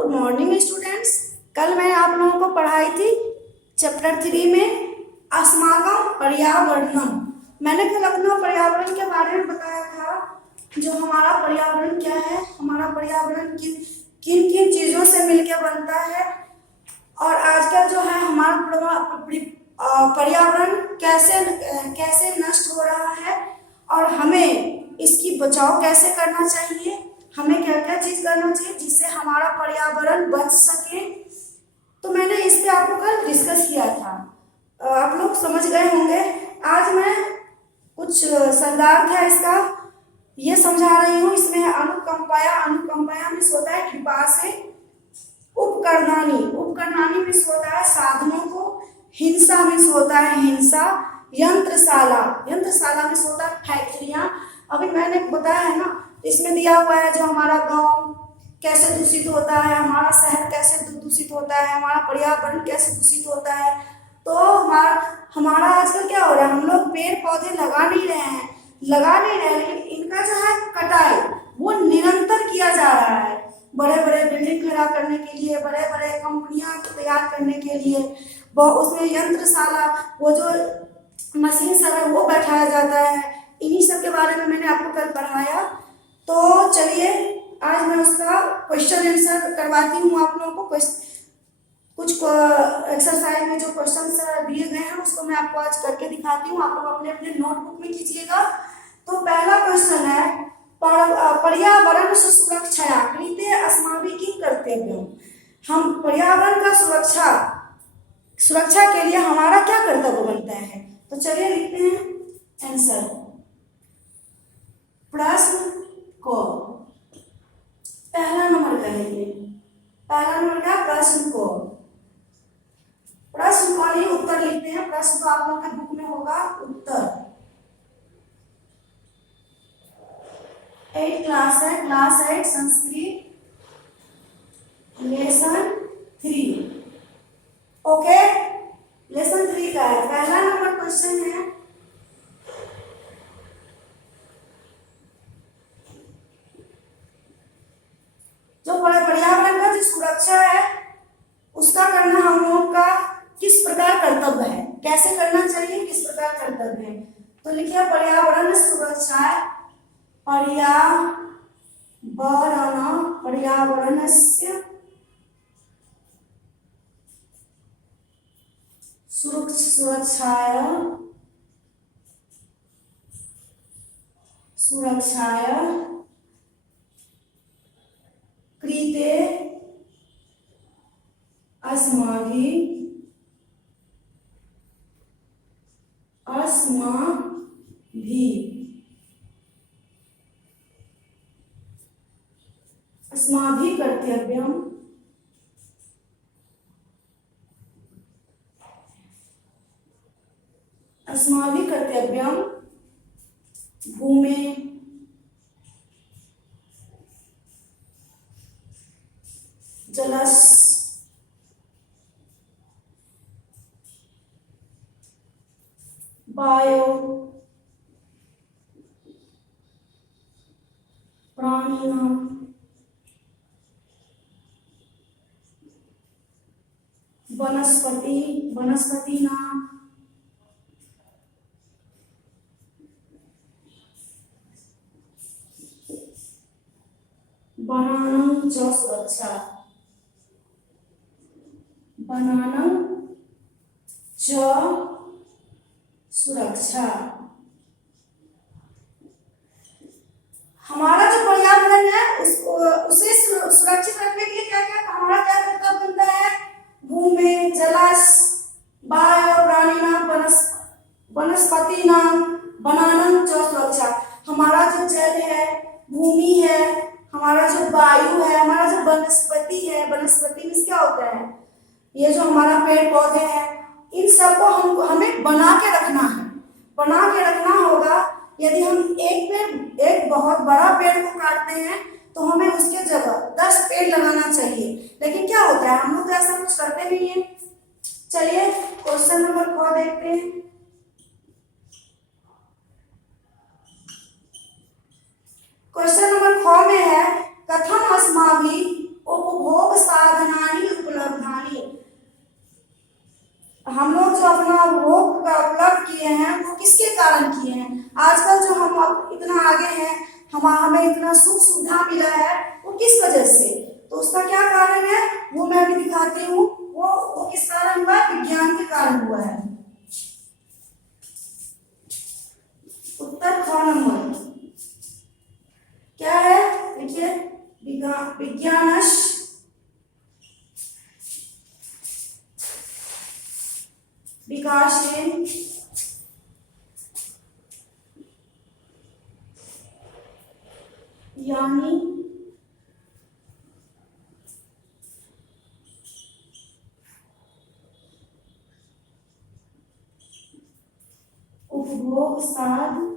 Good morning students. कल मैं आप लोगों को पढ़ाई थी चैप्टर 3 में अस्माकं पर्यावरणम। मैंने कल अपना पर्यावरण के बारे में बताया था, जो हमारा पर्यावरण क्या है, हमारा पर्यावरण किन किन चीज़ों से मिलकर बनता है, और आजकल जो है हमारा पर्यावरण कैसे कैसे नष्ट हो रहा है और हमें इसकी बचाव कैसे करना चाहिए, हमें क्या क्या चीज करना चाहिए जिससे हमारा पर्यावरण बच सके। तो मैंने इस पे आपको कल डिस्कस किया था, आप लोग समझ गए होंगे। आज मैं कुछ शब्दार्थ है इसका ये समझा रही हूँ। इसमें अनुकंपाया, अनुकंपाया में होता है कृपा से, उपकरणानी, उपकरणानी में होता है साधनों को, हिंसा में होता है हिंसा, यंत्रशाला, यंत्रशाला में होता है फैक्ट्रियां। अभी मैंने बताया है ना, इसमें दिया हुआ है जो हमारा गांव कैसे दूषित होता है, हमारा शहर कैसे दूषित होता है, हमारा पर्यावरण कैसे दूषित होता है। तो हमारा आजकल क्या हो रहा है, हम लोग पेड़ पौधे लगा नहीं रहे हैं, लेकिन इनका जो है कटाई वो निरंतर किया जा रहा है। बड़े बड़े बिल्डिंग खड़ा करने के लिए, बड़े बड़े कंपनियां तैयार करने के लिए, उसमें यंत्रशाला, वो जो मशीन सब है वो बैठाया जाता है। इन्हीं सब के बारे में मैंने आपको कल पढ़ाया। तो चलिए आज मैं उसका क्वेश्चन आंसर करवाती हूँ आप लोगों को। कुछ एक्सरसाइज में जो क्वेश्चन दिए गए हैं उसको मैं आपको आज करके दिखाती हूँ। आप लोग अपने अपने नोटबुक में कीजिएगा। तो पहला क्वेश्चन है, पर्यावरण सुरक्षा कृते अस्माभिः किं कर्तव्यम्। हम पर्यावरण का सुरक्षा के लिए हमारा क्या कर्तव्य बनता है। तो चलिए लिखते हैं आंसर। प्रश्न को पहला नंबर करेंगे, पहला नंबर का प्रश्न को, प्रश्न को नहीं उत्तर लिखते हैं। प्रश्न तो आप लोगों के बुक में होगा, उत्तर 8 क्लास है, class 8 Sanskrit lesson 3। Okay, lesson 3 का है। पहला नंबर क्वेश्चन है, जो पर्यावरण का जो सुरक्षा है उसका करना हम लोगों का किस प्रकार कर्तव्य है, कैसे करना चाहिए, किस प्रकार कर्तव्य है। तो लिखिए पर्यावरण सुरक्षा, पर्यावरणस्य सुरक्षाय कृते अस्माभिः कर्तव्यम् भूमे जलस वायो प्राणिनां वनस्पतीनां बनानं च सुरक्षा, बनानं च सुरक्षा। हमारा जो पर्यावरण है उसको उसे सुरक्षित रखने के लिए क्या क्या हमारा क्या कर्तव्य बनता है। भूमि जलस वायु प्राणिनां वनस्पतीनां बनानं च सुरक्षा। हमारा जो जल है, भूमि है, हमारा जो वायु है, हमारा जो वनस्पति है, वनस्पति में क्या होता है, ये जो हमारा पेड़ पौधे हैं, इन सबको हमें बना के रखना है, बना के रखना होगा। यदि हम एक बहुत बड़ा पेड़ को काटते हैं तो हमें उसके जगह 10 पेड़ लगाना चाहिए, लेकिन क्या होता है हम लोग ऐसा कुछ करते नहीं है। चलिए क्वेश्चन नंबर 4 देखते हैं। क्वेश्चन नंबर 4 में है, कथम अस्माभिः उपभोग हम लोग जो अपना भोग का उपलब्ध किए हैं वो किसके कारण किए हैं? आजकल जो हम अब इतना आगे हैं, हमें इतना सुख सुविधा मिला है, वो किस वजह से? तो उसका क्या कारण है वो मैं अभी दिखाती हूँ। वो किस कारण हुआ है? विज्ञान के कारण हुआ है। उत्तर ख नंबर क्या है? देखिए, विज्ञानश विकासेन यानी उपभोग साधनानि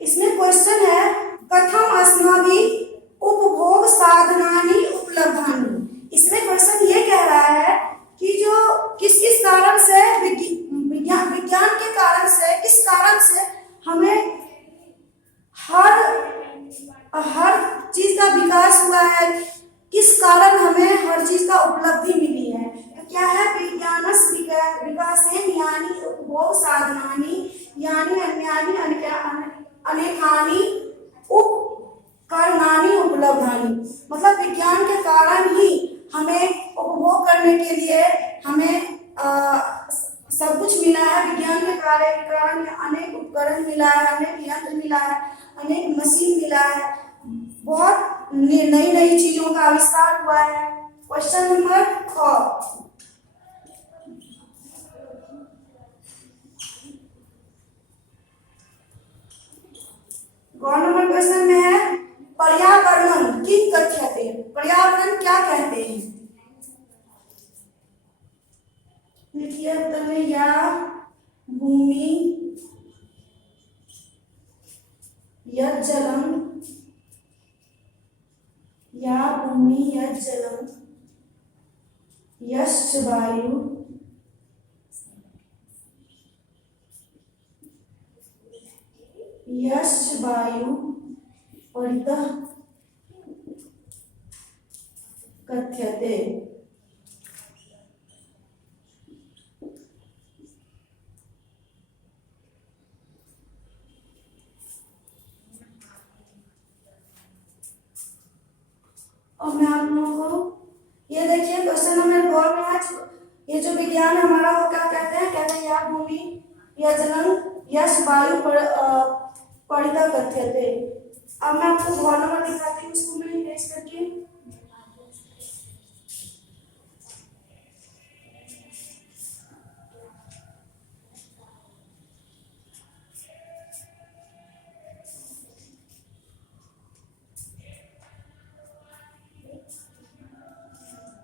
इसमें क्वेश्चन है कथम अस्माभिः उपभोग साधनानि उपलब्धानि। इसमें क्वेश्चन ये कह रहा है कि जो किस किस कारण से विज्ञान के कारण से, किस कारण से हमें हर चीज का विकास हुआ है, किस कारण हमें हर चीज का उपलब्धि मिली है। तो क्या है? विज्ञानस विकासेन यानी उपभोग साधनानि यानी अन्यानि अनेकानि उपकरणानि उपलब्धानि। मतलब विज्ञान के कारण ही हमें उपभोग करने के लिए हमें सब कुछ मिला है। विज्ञान के कारण अनेक उपकरण मिला है, अनेक यंत्र मिला है, अनेक मशीन मिला है, बहुत नई नई चीजों का आविष्कार हुआ है। क्वेश्चन नंबर 4 गवर्नमेंट क्वेश्चन में है पर्यावरण की कथ्यते। पर्यावरण क्या कहते हैं? देखिए उत्तर में या भूमि यत् जलम, या भूमि यत् जलम यश्च वायु यश्च वायु परितः कथ्यते। और मैं आप लोगों को ये देखिए क्वेश्चन नंबर 4 में आज ये जो विज्ञान हमारा वो क्या कहते हैं? कहते हैं या भूमि या जलन यश वायु परितः कथ्यते। अब मैं आपको गौर नंबर दिखाती हूँ, इसको मैं इरेज करके।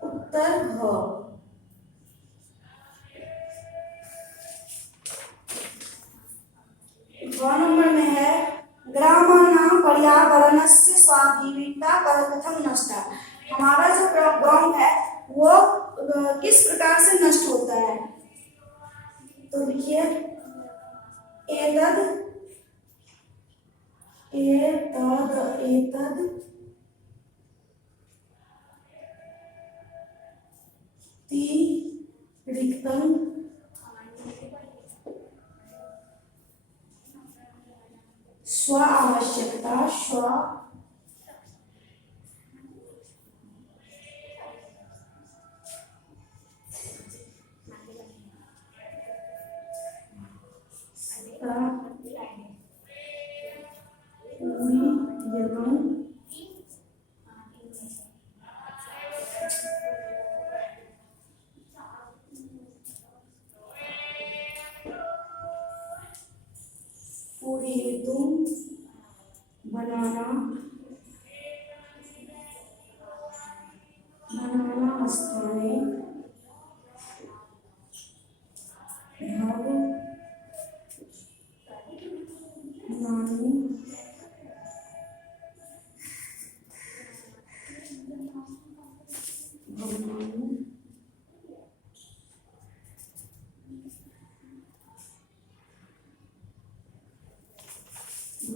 उत्तर घ। नंबर में है ग्रामाणां पर्यावरणस्य स्वाभाविकता कथम नष्टा। हमारा जो ग्राम है वो किस प्रकार से नष्ट होता है? तो देखिए एतद एतद एतद रिक्तम स्व आवश्यकता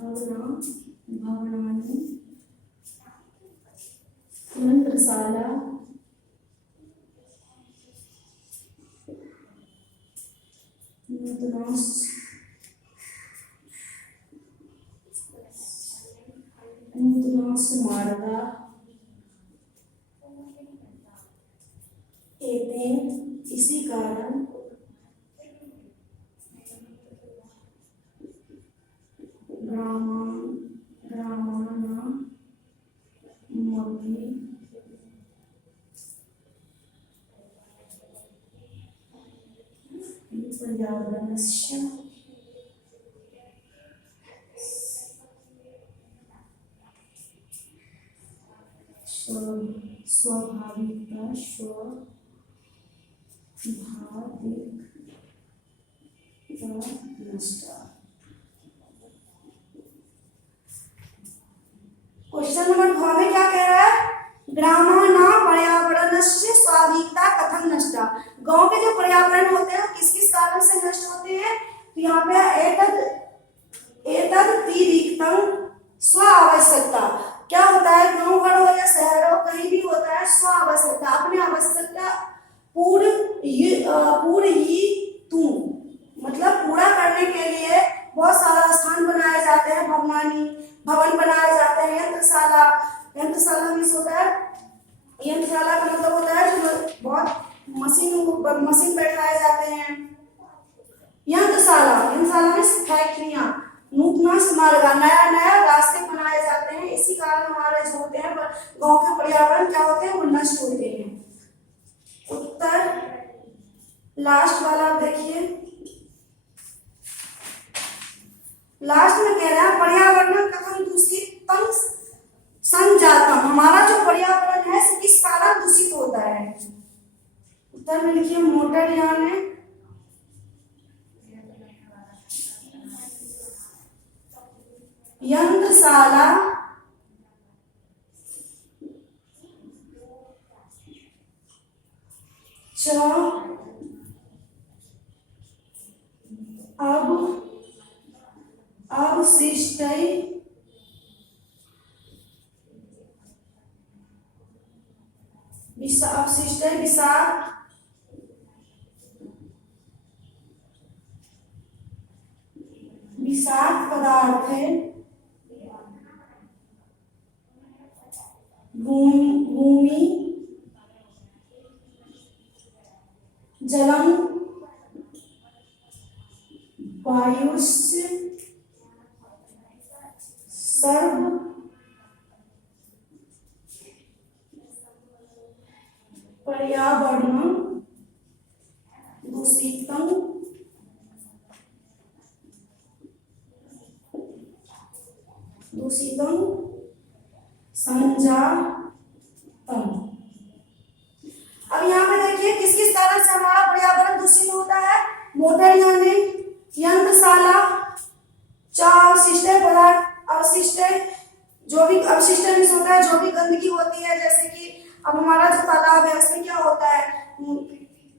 भवनानि यंत्रशाला नूतनाश्च मार्गा एतेन इसी कारण ग्रामाणां मध्ये पर्यावरणस्य स्वाभाविकता नष्टा। क्वेश्चन नंबर 2 में क्या कह रहा है? ग्रामाणां पर्यावरणस्य स्वाभाविकता कथं नष्टा। गांव के जो पर्यावरण होते हैं किस किस कारण से नष्ट होते हैं? तो यहाँ पे एतद तिरिक्तं स्व आवश्यकता। क्या होता है? गांव घर हो या शहर हो कहीं भी होता है स्व आवश्यकता, अपनी आवश्यकता पूर्ण ही तुम मतलब पूरा करने के लिए बहुत सारा स्थान बनाए जाते हैं, भवन बनाए जाते हैं। यंत्रशाला मीन्स होता है, यंत्रशाला का मतलब होता है जो बहुत मशीन बैठाए जाते हैं। यंत्रशाला मीन्स फैक्ट्रियां। नूतन मार्ग नया रास्ते बनाए जाते हैं। इसी कारण हमारे जो होते हैं गांव के पर्यावरण क्या होते हैं? वो नष्ट होते हैं। उत्तर लास्ट वाला आप देखिए, लास्ट में कह रहा है पर्यावरण कथम दूषितम संजातम। हमारा जो पर्यावरण है किस कारण दूषित होता है? उत्तर में लिखिए मोटर यान है, यंत्रशाला, अवशिष्ट विषाक्त पदार्थ है भूमि जलम वायुस्य सर्व पर्यावरण दूषितम संजातम। अब यहाँ पे देखिए किस किस कारण से हमारा पर्यावरण दूषित होता है? मोटर यान, यंत्रशाला, अवशिष्ट पदार्थ, अवशिष्ट जो भी अवशिष्ट होता है, जो भी गंदगी होती है, जैसे कि अब हमारा जो तालाब है उसमें क्या होता है?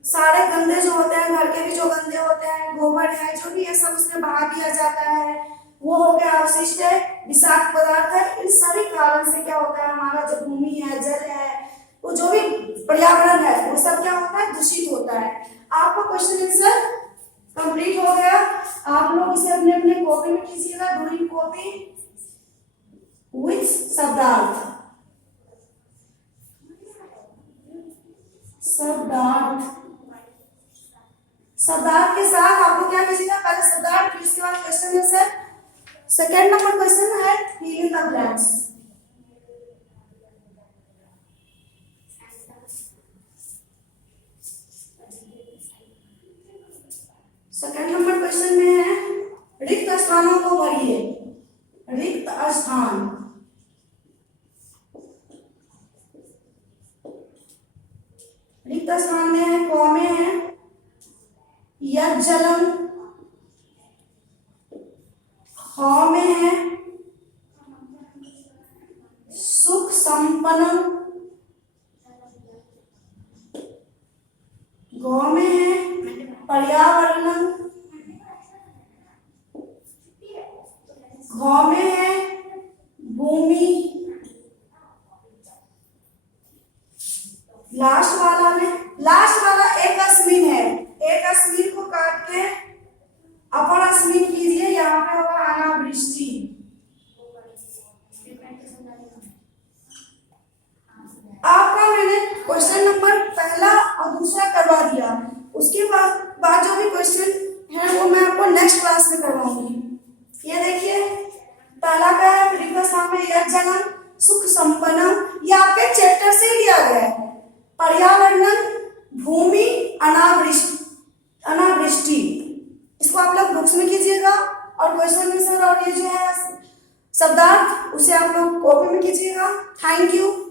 सारे गंदे जो होते हैं, घर के भी जो गंदे होते हैं, गोबर है, जो भी है सब उसमें बहा दिया जाता है, वो हो गया अवशिष्ट विषाक्त पदार्थ है। इन सभी कारण से क्या होता है? हमारा जो भूमि है, जल है, वो जो भी पर्यावरण है वो सब क्या होता है? दूषित होता है। आपका क्वेश्चन आंसर कंप्लीट हो गया। आप लोग इसे अपने अपने कॉपी में कीजिएगा। डूइंग कॉपी विथ शब्दार्थ शब्दार्थ के साथ आपको क्या कीजिएगा? पहले शब्दार्थ, फिर उसके बाद question answer. Second number question है fill in the blanks. Second number question में है रिक्त स्थानों को भरिए। रिक्त स्थान, रिक्त स्थान में है क में है यज्जलम, ख में है सुख संपन्नम, ग में है पर्यावरणम, घ घ में है भूमि, लास्ट वाला एक अस्मिन है, एक अस्मिन को काट के अपर अस्मिन कीजिए, यहाँ पे होगा अनावृष्टि। आपका मैंने क्वेश्चन नंबर पहला और दूसरा करवा दिया, उसके बाद जो भी क्वेश्चन है वो मैं आपको नेक्स्ट क्लास में करवाऊंगी। ये देखिए पहला क्या है, परिभाषा में यह जन्म सुख संपन्नम, ये आपके चैप्टर से ही दिया गया है। पर्यावरण, भूमि, अनावृष्टि, इसको आप लोग बुक्स में कीजिएगा और क्वेश्चन आंसर और ये जो है शब्दार्थ उसे आप लोग कॉपी में कीजिएगा। Thank you.